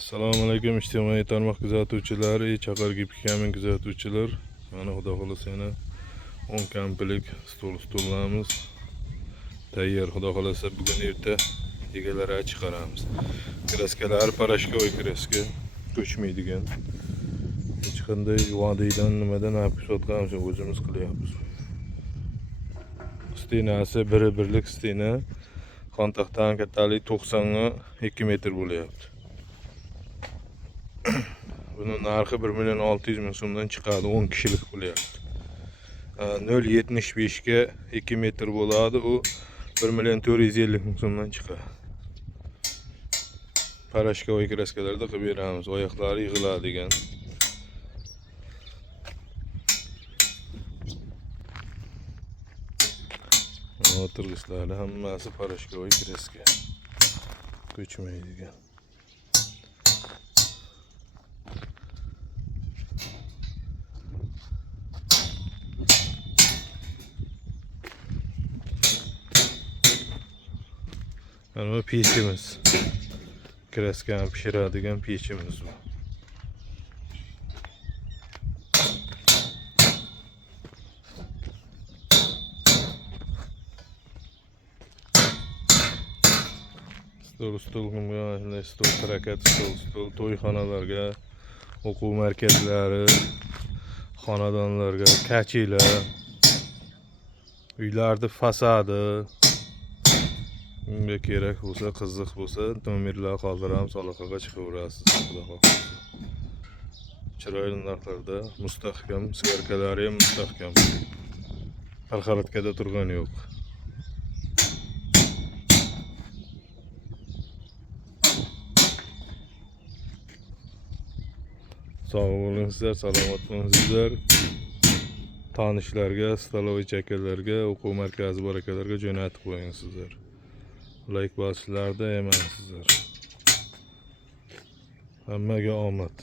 Assalomu alaykum ijtimoiy tarmoq kuzatuvchilari, Chaqar Gipkamin kuzatuvchilar. Mana xudo xolasa yana 10 kamplik stullarimiz tayyor. Xudo xolasa bugun erta egalariga chiqaramiz. Kraskalar parashkovoy kraska ko'chmaydigan. Hech qanday vodiydan nimadan apsotganmiz o'zimiz qilyapmiz. Stenasi birlik stena. Kontaktdan kattalik 92 metr bo'lyapti. Bunun narxi 1.600.000 so'mdan chiqadi, 10 kishilik bo'lyapti. 0.75 ga 2 metr bo'ladi, u 1.450.000 so'mdan chiqadi. Parashkovoy kraskalarda qilib beramiz, oyoqlari yig'iladigan. O'tirg'ichlari hammasi parashkovoy kraska. Ko'chmaydigan. Mana pechimiz. Kraskani pishiradigan pechimiz bu. Stol harakat stol to'yxonalarga, o'quv markazlari, xonadonlarga, kachilar, uylarda fasadi, unga kerak bo'lsa, qiziq bo'lsa, nomerlar qoldiramiz, aloqaga chiqaverasiz. Xudo xohlasa. Chiroyli narxlarda, mustahkam, skarkalari ham mustahkam. Parxalatkada turgani yo'q. Sog' bo'lingizlar, salomat bo'lingizlar. Tanishlarga, stalovoy chakalarga, o'quv markazi bor akalarga jo'natib qo'yingsizlar. Like bosishlarda emansizlar. Hammaga omad.